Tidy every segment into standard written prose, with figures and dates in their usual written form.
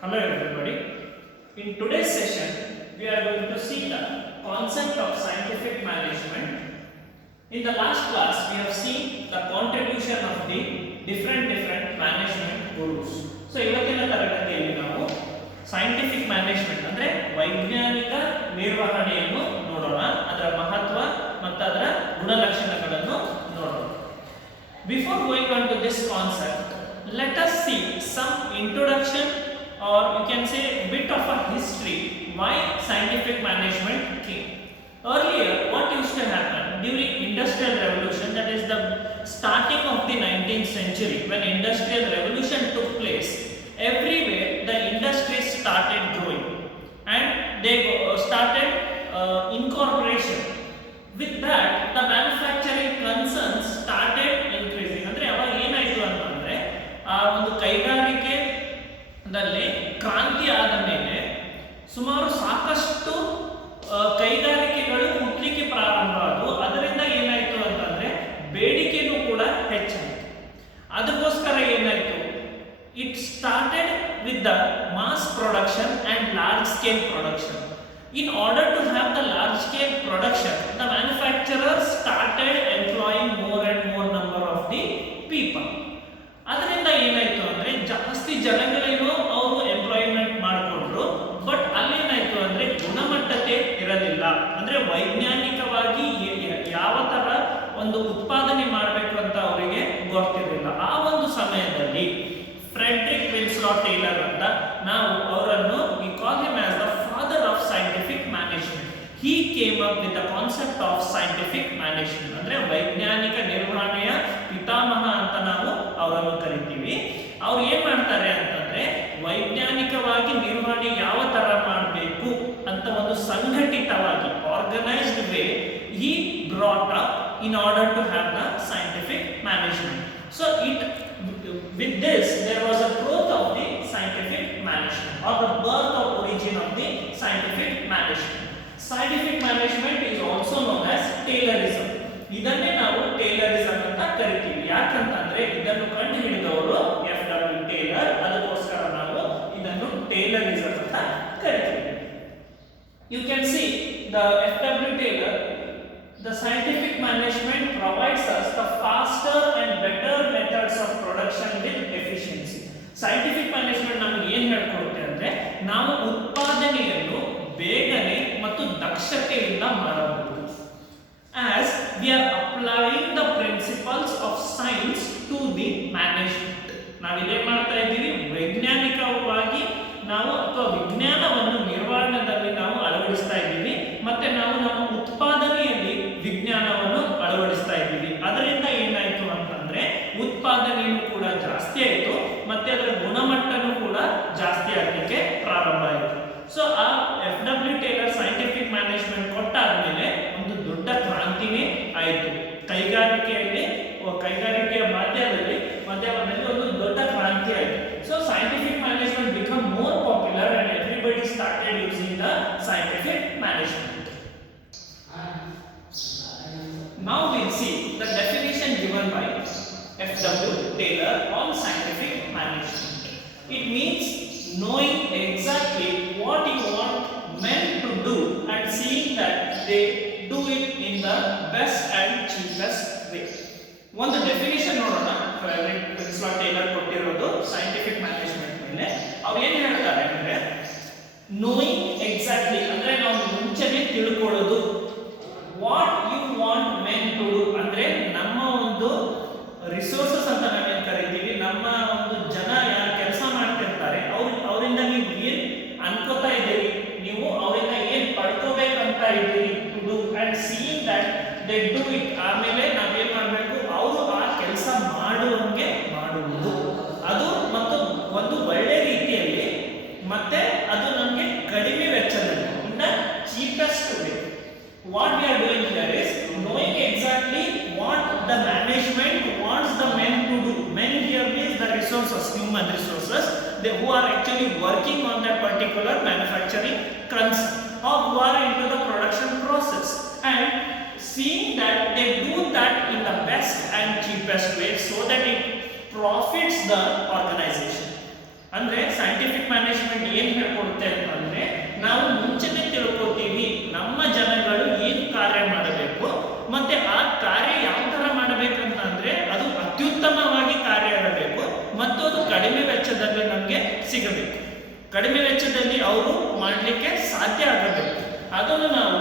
Hello everybody. In today's session, we are going to see the concept of scientific management. In the last class, we have seen the contribution of the different management gurus. So, ಇವತ್ತಿನ ತರಗತಿಯಲ್ಲಿ ನಾವು scientific management ಅಂದ್ರೆ ವೈಜ್ಞಾನಿಕ ನಿರ್ವಹಣೆಯನ್ನು ನೋಡೋಣ. ಅದರ ಮಹತ್ವ ಮತ್ತು ಅದರ ಗುಣಲಕ್ಷಣಗಳನ್ನು ನೋಡೋಣ. Before going on to this concept, let us see some introduction or you can say a bit of a history why scientific management came. Earlier, what used to happen during industrial revolution, that is the starting of the 19th century, when industrial revolution took place, everywhere the industries started growing and they started incorporation. With that, the manufacturing concerns started increasing. ಅಂದ್ರೆ ಅವಾಗ ಏನಾಯಿತು ಅಂತಂದ್ರೆ ಆ ಒಂದು ಕೈಗಾರಿಕೆದಲ್ಲಿ ಕ್ರಾಂತಿ ಆದ ಮೇಲೆ ಸುಮಾರು ಸಾಕಷ್ಟು ಕೈಗಾರಿಕೆಗಳು ಹುಟ್ಟಲಿಕ್ಕೆ ಪ್ರಾರಂಭ ಆದವು. ಅದರಿಂದ ಏನಾಯಿತು ಅಂತಂದ್ರೆ ಬೇಡಿಕೆನೂ ಕೂಡ ಹೆಚ್ಚಾಯಿತು. ಅದಕ್ಕೋಸ್ಕರ ಏನಾಯಿತು, it started with the mass production and large scale production. In order to have the large scale production, the manufacturers started employing more and more number of the people. ಅದರಿಂದ ಏನಾಯಿತು ಅಂದ್ರೆ ಜಾಸ್ತಿ ಜನಗಳೇನೋ ಅವರು ಎಂಪ್ಲಾಯ್ಮೆಂಟ್ ಮಾಡಿಕೊಂಡ್ರು, ಬಟ್ ಅಲ್ಲೇನಾಯಿತು ಅಂದ್ರೆ ಗುಣಮಟ್ಟತೆ ಇರಲಿಲ್ಲ. ಅಂದ್ರೆ ವೈಜ್ಞಾನಿಕವಾಗಿ ಯಾವ ತರ ಒಂದು ಉತ್ಪಾದನೆ ಮಾಡಬೇಕು ಅಂತ ಅವರಿಗೆ ಗೊತ್ತಿರಲಿಲ್ಲ. ಆ ಒಂದು ಸಮಯದಲ್ಲಿ ಫ್ರೆಡ್ರಿಕ್ ವಿನ್ಸ್ಲಾಟ್ ಟೇಲರ್ ಅಂತ ನಾವು ಅವರನ್ನು we call him as the father of scientific management. He came up with the concept of scientific management. ಅಂದ್ರೆ ವೈಜ್ಞಾನಿಕ ನಿರ್ವಹಣೆಯ ಪಿತಾಮಹ ಅಂತ ನಾವು ಅವರನ್ನು ಕರಿತೀವಿ. ಅವ್ರು ಏನ್ ಮಾಡ್ತಾರೆ ಅಂತಂದ್ರೆ ವೈಜ್ಞಾನಿಕವಾಗಿ ನಿರ್ವಹಣೆ ಯಾವ ತರ ಮಾಡಬೇಕು ಅಂತ ಒಂದು ಸಂಘಟಿತವಾಗಿ organised way he brought up in order to have the scientific management. So with this there was a growth of the scientific management or the birth of origin of the scientific management. Scientific management is also known as Taylorism. ಇದನ್ನೇ ನಾವು ಟೇಲರಿಸಂ ಅಂತ ಕರಿತೀವಿ. ಯಾಕಂತಂದ್ರೆ ಇದನ್ನು ಕಂಡುಹಿಡಿದವರು ಎಫ್.ಡಬ್ಲ್ಯೂ. Taylor. ಅದಕ್ಕೋಸ್ಕರ ನಾವು ಇದನ್ನು ಟೇಲರಿಸಂ ಅಂತ ಕರಿತೀವಿ. You can see the F.W. Taylor, the scientific management provides us the faster and better methods of production with efficiency. Scientific management ನಮಗೆ ಏನು ಹೇಳ್ಕೊಡುತ್ತೆ ಅಂದ್ರೆ ನಾವು ಉತ್ಪಾದನೆಯನ್ನು ಬೇಗನೆ ಮತ್ತು ದಕ್ಷತೆಯಿಂದ ಮಾಡಬಹುದು. As we are applying the principles of science to the management. ನಾವು ಇದೇನ್ ಮಾಡ್ತಾ ಇದ್ದೀವಿ, ವೈಜ್ಞಾನಿಕವಾಗಿ ನಾವು ಅಥವಾ ವಿಜ್ಞಾನವನ್ನು ನಿರ್ವಹಣೆಯಲ್ಲಿ ನಾವು ಅಳವಡಿಸ್ತಾ ಇದ್ದೀವಿ, ಮತ್ತೆ ನಾವು ನಮ್ಮ ಉತ್ಪಾದನೆಯಲ್ಲಿ ವಿಜ್ಞಾನವನ್ನು ಅಳವಡಿಸ್ತಾ ಇದ್ದೀವಿ. ಅದರಿಂದ ಏನಾಯ್ತು ಅಂತಂದ್ರೆ ಉತ್ಪಾದನೆಯೂ ಕೂಡ ಜಾಸ್ತಿ ಆಯಿತು, ಮತ್ತೆ ಅದರ ಗುಣಮಟ್ಟನೂ ಕೂಡ ಜಾಸ್ತಿ ಆಗಲಿಕ್ಕೆ ಪ್ರಾರಂಭ ಆಯಿತು. ಸೊ ಆ ಎಫ್.ಡಬ್ಲ್ಯೂ. ಟೇಲರ್ ಸೈಂಟಿಫಿಕ್ ಮ್ಯಾನೇಜ್ಮೆಂಟ್ ಕೊಟ್ಟಾದ್ಮೇಲೆ ಒಂದು ದೊಡ್ಡ ಕ್ರಾಂತಿನೇ ಆಯಿತು. ಕೈಗಾರಿಕೆಯ ಮಾಧ್ಯಮದಲ್ಲಿ ಒಂದು ದೊಡ್ಡ ಕ್ರಾಂತಿ ಆಯಿತು. So scientific management become more popular and everybody started using the scientific management. Now we'll see the definition given by F.W. Taylor on scientific management. It means knowing exactly what you want men to do and seeing that they do it in the best and cheapest way. ಒಂದು definition ನೋಡೋಣ. Friedrich ವಿನ್ಸ್ಲಾಟ್ Taylor ಕೊಟ್ಟಿರೋದು scientific management ಮೇಲೆ. ಅವ್ರು ಏನು ಹೇಳ್ತಾರೆ ಅಂದ್ರೆ knowing exactly ಅಂದ್ರೆ ನಾವು ಮುಂಚೆನೇ ತಿಳ್ಕೊಳ್ಳೋದು. What you want men to do ಅಂದ್ರೆ ನಮ್ಮ ಒಂದು ರಿಸೋರ್ಸಸ್ ಅಂತ ನಾವೇನು ಕರಿತೀವಿ, ನಮ್ಮ ಒಂದು ಜನ ಯಾರು ಕೆಲಸ ಮಾಡ್ತಿರ್ತಾರೆ ಅವರಿಂದ ನೀವು ಏನ್ ಅನ್ಕೋತಾ ಇದ್ದೀರಿ, ನೀವು ಅವರಿಂದ ಏನ್ ಪಡ್ಕೋಬೇಕಂತ ಇದ್ದೀರಿ to do and seeing that they do it. ಆಮೇಲೆ ನಾವೇನ್ ಮಾಡಬೇಕು, ಅವರು ಆ ಕೆಲಸ ಮಾಡುವಂಗೆ ಮಾಡುವುದು. ಅದು ಮತ್ತು ಒಂದು ಒಳ್ಳೆ ರೀತಿಯಲ್ಲಿ, ಮತ್ತೆ ಅದು ನಮಗೆ ಕಡಿಮೆ ವೆಚ್ಚದಲ್ಲಿ, in the cheapest way. What we are doing here is knowing exactly what the management wants the men to do. Men here means the resources, human resources, they who are actually working on that particular manufacturing concern or who are into the production process, and seeing that they do that in the best and cheapest way so that it profits the organization. ಅಂದ್ರೆ scientific management ಏನ್ ಹೇಳ್ಕೊಡುತ್ತೆ ಅಂತಂದ್ರೆ ನಾವು ಮುಂಚೆನೆ ತಿಳ್ಕೊತೀವಿ ನಮ್ಮ ಜನಗಳು ಏನ್ ಕಾರ್ಯ ಮಾಡಬೇಕು ಮತ್ತೆ ಆ ಕಾರ್ಯ ಯಾವ ತರ ಮಾಡಬೇಕಂತಂದ್ರೆ ಅದು ಅತ್ಯುತ್ತಮವಾಗಿ ಕಾರ್ಯ ಇರಬೇಕು ಮತ್ತು ಅದು ಕಡಿಮೆ ವೆಚ್ಚದಲ್ಲಿ ನಮಗೆ ಸಿಗಬೇಕು. ಕಡಿಮೆ ವೆಚ್ಚದಲ್ಲಿ ಅವರು ಮಾಡಲಿಕ್ಕೆ ಸಾಧ್ಯ ಆಗಬೇಕು. ಅದನ್ನು ನಾವು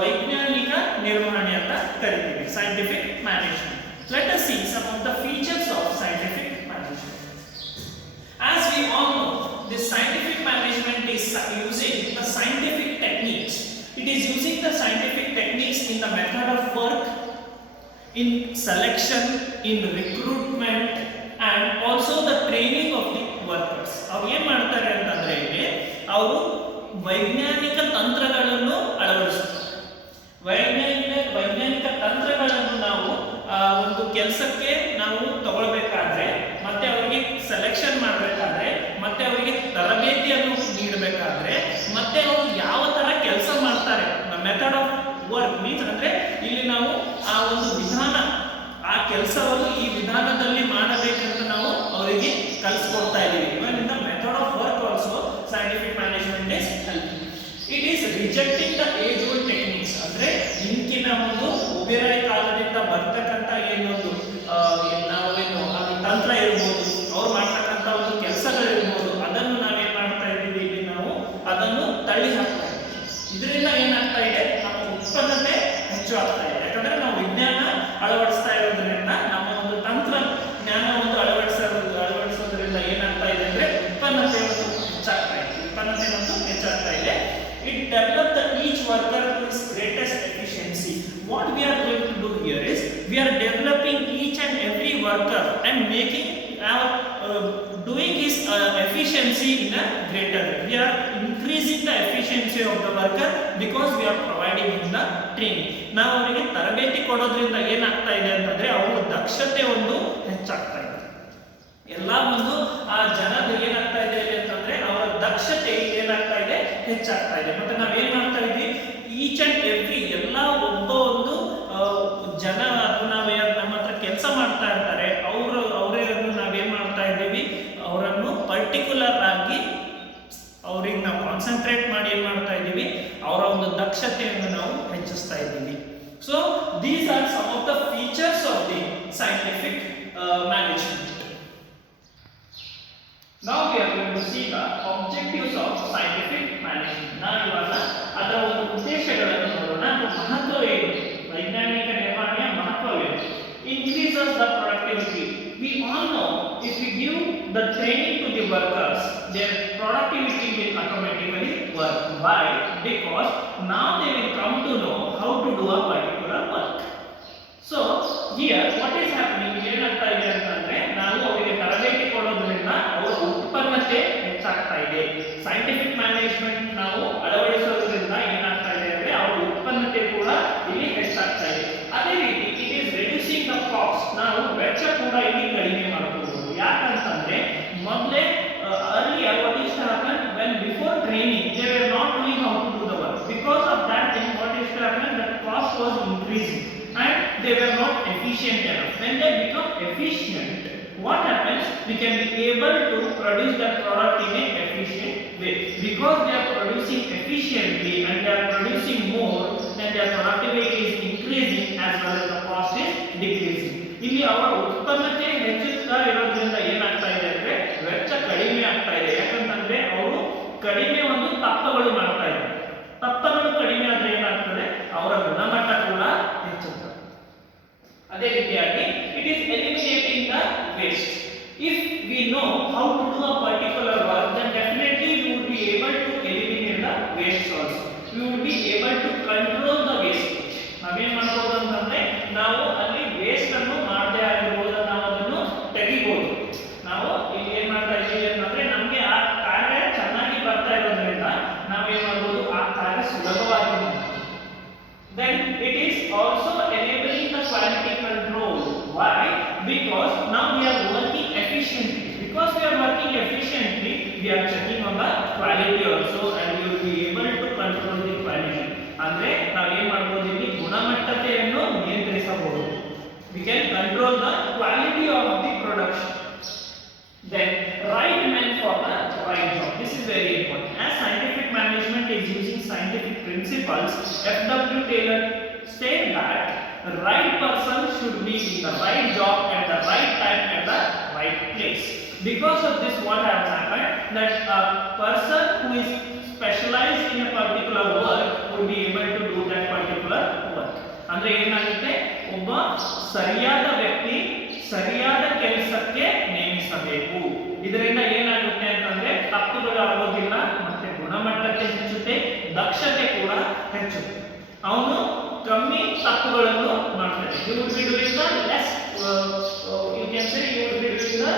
ವೈಜ್ಞಾನಿಕ ನಿರ್ವಹಣೆ ಅಂತ ಕರಿತೀವಿ, scientific management. Let us see some of the features of scientific management. As we all know, this scientific management is using the scientific techniques. It is using the scientific techniques in the method of work, in selection, in recruitment, and also the training of the workers. ಅವರು ಏನು ಮಾಡ್ತಾರೆ ಅಂತಂದ್ರೆ ಇಲ್ಲಿ ಅವರು ವೈಜ್ಞಾನಿಕ ತಂತ್ರಗಳನ್ನು ಅಳವಡಿಸುತ್ತಾರೆ. ವೈಜ್ಞಾನಿಕ ತಂತ್ರಗಳನ್ನು ನಾವು ಒಂದು ಕೆಲಸಕ್ಕೆ ನಾವು ತಗೊಳ್ಬೇಕಾದ್ರೆ, ಮತ್ತೆ ಅವರಿಗೆ ಸೆಲೆಕ್ಷನ್ ಮಾಡಬೇಕಾದ್ರೆ, ಮತ್ತೆ ಅವರಿಗೆ ತರಬೇತಿಯನ್ನು ನೀಡಬೇಕಾದ್ರೆ, ಮತ್ತೆ ಅವರು ಯಾವ ತರ ಕೆಲಸ ಮಾಡ್ತಾರೆ, ಮೆಥಡ್ ಆಫ್ ವರ್ಕ್ ಮೀನ್ಸ್ ಅಂದ್ರೆ ಇಲ್ಲಿ ನಾವು ಆ ಒಂದು ವಿಧಾನ, ಆ ಕೆಲಸವನ್ನು ಈ ವಿಧಾನದಲ್ಲಿ ಮಾಡಬೇಕಂತ ನಾವು ಅವರಿಗೆ ಕಲಿಸ್ಕೊಡ್ತಾ ಇದ್ದೀವಿ. Even in the method of work also scientific management is helping. It is rejecting the age old techniques. ಅಂದ್ರೆ ಇಂದಿನ ಒಂದು ಉಬಿರಾಯ ಕಾಲದಿಂದ ಬರ್ತಕ್ಕಂತ ಏನೊಂದು ನಾವೇನು ಅದು ತಂತ್ರ ಇರಬಹುದು, ಅವ್ರು ಮಾಡ್ತಕ್ಕಂತ ಒಂದು ಕೆಲಸಗಳಿರ್ಬೋದು, ಅದನ್ನು ನಾವೇನ್ ಮಾಡ್ತಾ ಇದ್ದೀವಿ ಇಲ್ಲಿ ನಾವು ಅದನ್ನು ತಳ್ಳಿ ಹಾಕ್ತಾ ಇದ್ದೀವಿ. ಇದರಿಂದ ಏನಾಗ್ತಾ ಇದೆ, ನಮ್ಮ ಉತ್ಪನ್ನತೆ ಹೆಚ್ಚು ಆಗ್ತಾ ಇದೆ. ಯಾಕಂದ್ರೆ ನಾವು ವಿಜ್ಞಾನ ಅಳವಡಿಸ್ತಾ ಇರೋದ್ರಿಂದ, ನಮ್ಮ ಒಂದು ತಂತ್ರ ಜ್ಞಾನ ಒಂದು ಅಳವಡಿಸೋದ್ರಿಂದ ಏನಾಗ್ತಾ ಇದೆ ಅಂದ್ರೆ ಉತ್ಪನ್ನತೆ ಹೆಚ್ಚಾಗ್ತಾ ಇದೆ. It develop the each worker to his greatest efficiency. What we are going to do here is we are developing each and every worker and making our doing his efficiency in a greater way. We are increasing the efficiency of the worker because we are providing him the training. ನಾವು ಅವರಿಗೆ ತರಬೇತಿ ಕೊಡೋದ್ರಿಂದ ಏನಾಗ್ತಾ ಇದೆ ಅಂತಂದ್ರೆ ಅವರ ದಕ್ಷತೆ ಒಂದು ಹೆಚ್ಚಾಗ್ತಾ ಇದೆ. ಎಲ್ಲ ಒಂದು ಆ ಜನರು ಏನಾಗ್ತಾ ಇದೆ ಅಂತಂದ್ರೆ ಅವರ ದಕ್ಷತೆ ಏನಾಗ್ತಾ ಇದೆ, ಹೆಚ್ಚಾಗ್ತಾ ಇದೆ. ಮತ್ತೆ ನಾವೇನ್ ಮಾಡ್ತಾ ಇದ್ವಿ, ಈಚ್ ಅಂಡ್ ಎವ್ರಿ ಎಲ್ಲ ಒಬ್ಬ ಒಂದು ಜನ ನಾವು ನಮ್ಮ ಹತ್ರ ಕೆಲಸ ಮಾಡ್ತಾ ಇರ್ತಾರೆ, ಅವರನ್ನು ನಾವೇನ್ ಮಾಡ್ತಾ ಇದ್ದೀವಿ, ಅವರನ್ನು ಪರ್ಟಿಕ್ಯುಲರ್ ಆಗಿ ಅವ್ರಿಗೆ ನಾವು ಕಾನ್ಸಂಟ್ರೇಟ್ ಮಾಡಿ ಏನ್ ಮಾಡ್ತಾ ಇದ್ದೀವಿ, ಅವರ ಒಂದು ದಕ್ಷತೆಯನ್ನು ನಾವು ಹೆಚ್ಚಿಸ್ತಾ ಇದ್ದೀವಿ. So these are some of the features of the scientific management. Now we are going to see the objectives of scientific management. ನಾವು ಇವಾಗ ಅದರ ಒಂದು ಉದ್ದೇಶಗಳನ್ನು ನೋಡೋಣ. ಮಹತ್ವವೇನು, ವೈಜ್ಞಾನಿಕ ನಿರ್ವಹಣೆಯ ಮಹತ್ವವೇನು? Increases the productivity. We all know if we give the training to the workers, their productivity will automatically work. Why? Because now they will come to know how to do a particular work. So here what is happening, ಏನಾಗ್ತಾ ಇದೆ ಅಂತಂದ್ರೆ ನಾವು ಅವರಿಗೆ ತರಬೇತಿ ಕೊಡೋದ್ರಿಂದ ಅವರ ಉತ್ಪನ್ನತೆ ಹೆಚ್ಚಾಗ್ತಾ ಇದೆ. ಸೈಂಟಿಫಿಕ್ ಮ್ಯಾನೇಜ್ಮೆಂಟ್ ನಾವು ಅಳವಡಿಸೋದ್ರಿಂದ ಏನಾಗ್ತಾ ಇದೆ ಅಂದ್ರೆ ಅವರ ಉತ್ಪನ್ನತೆ ಕೂಡ ಇಲ್ಲಿ ಹೆಚ್ಚಾಗ್ತಾ ಇದೆ. ಅದೇ ರೀತಿ it is reducing the cost. ನಾವು ವೆಚ್ಚ ಕೂಡ ಇಲ್ಲಿ ಕಡಿಮೆ ಮಾಡಬಹುದು. ಯಾಕಂತಂದ್ರೆ ಮೊದಲೇ earlier what is happened, when before training they were not knowing how to do the work. Because of that thing what is happened, the cost was increasing and they were not efficient enough. When they become efficient, what happens, we can be able to produce that product in a efficient way. Because they are producing efficiently and they are producing more, then their productivity is increasing as well as the cost is decreasing. ಇಲ್ಲಿ ಅವರ ಉತ್ಪನ್ನತೆ ಹೆಚ್ಚುತ್ತಾ ಇರೋದ್ರಿಂದ ಏನಾಗ್ತಾ ಇದೆ ಅಂದ್ರೆ ವೆಚ್ಚ ಕಡಿಮೆ ಆಗ್ತಾ ಇದೆ. ಯಾಕಂತಂದ್ರೆ ಅವರು ಕಡಿಮೆ ಒಂದು ತಪ್ಪಗಳು ಮಾಡ್ತಾ ಇದ್ದಾರೆ. ತಪ್ಪಗಳು ಕಡಿಮೆ ಆದ್ರೆ ಏನಾಗ್ತದೆ, ಅವರ ಗುಣಮಟ್ಟ ಕೂಡ ಹೆಚ್ಚುತ್ತದೆ. ಅದೇ ರೀತಿಯಾಗಿ it is eliminating the waste. If we know how to do a particular work, then definitely we would be able to eliminate the waste also. We would be able to control the wastage. ನಾವೇನ್ ಮಾಡಬಹುದು ಅಂತಂದ್ರೆ ನಾವು ಅಲ್ಲಿ waste ಅನ್ನು ಮಾಡದೇ ಆಗಿರಬಹುದು, ನಾವು ಅದನ್ನು ತೆಗಿಬಹುದು. ನಾವು ಇಲ್ಲಿ ಏನ್ ಮಾಡ್ತಾ ಇದ್ದೀವಿ ಅಂತಂದ್ರೆ ನಮಗೆ ಆ ಕಾರ್ಯ ಚೆನ್ನಾಗಿ ಬರ್ತಾ ಇರೋದ್ರಿಂದ ನಾವೇನ್ ಮಾಡಬಹುದು, ಆ ಕಾರ್ಯ ಸುಲಭವಾಗಿ ಮಾಡಬಹುದು. Then it is also enabling the quality control. Why? Because now we are working efficiently. Because we are working efficiently, we are checking on the quality also and we will be able to control the quality. ಅಂದ್ರೆ ನಾವು ಏನು ಮಾಡಬಹುದು, ಇಲ್ಲಿ ಗುಣಮಟ್ಟತೆಯನ್ನು ನಿಯಂತ್ರಿಸಬಹುದು. We can control the quality of the production. Then right man for the right job. This is very important. As scientific management is using scientific principles, F.W. Taylor said that the right person should be in the right job at the right time at the right place. Because of this, what has happened, that a person who is specialized in a particular work will be able to do that particular work. ಅಂದ್ರೆ ಏನಾಗುತ್ತೆ, ಒಬ್ಬ ಸರಿಯಾದ ವ್ಯಕ್ತಿ ಸರಿಯಾದ ಕೆಲಸಕ್ಕೆ ನೇಮಿಸಬೇಕು. ಇದರಿಂದ ಏನಾಗುತ್ತೆ ಅಂತಂದ್ರೆ ತಪ್ಪುಗಳು ಆಗೋದಿಲ್ಲ, ಮತ್ತೆ ಗುಣಮಟ್ಟತೆ ಹೆಚ್ಚುತ್ತೆ, ದಕ್ಷತೆ ಕೂಡ ಹೆಚ್ಚುತ್ತೆ. ಅವನು ಕಮ್ಮಿ ತಪ್ಪುಗಳನ್ನು ಮಾಡ್ತಾನೆ. You would be doing the less, you can say you would be doing the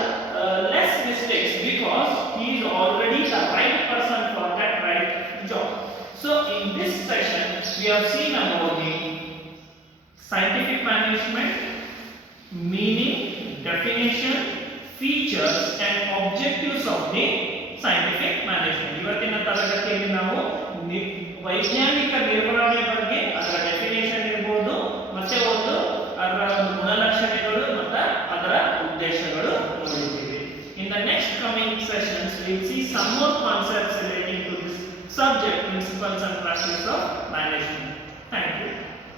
less mistakes because he is already the right person for that right job. So in this session we have seen about the scientific management, meaning, definition, features and objectives of the scientific management. ಇವತ್ತಿನ ತರಗತಿಯಲ್ಲಿ ನಾವು ವೈಜ್ಞಾನಿಕ ನಿರ್ವಹಣೆ ಬಗ್ಗೆ ಅದರ definition ಇರಬಹುದು, ಮತ್ತೆ ಅದರ ಗುಣಲಕ್ಷಣಗಳು ಮತ್ತು ಅದರ ಉದ್ದೇಶಗಳು ನೋಡಿದ್ದೀವಿ. In the next coming sessions we will see some more concepts relating to this subject, principles and practice of management.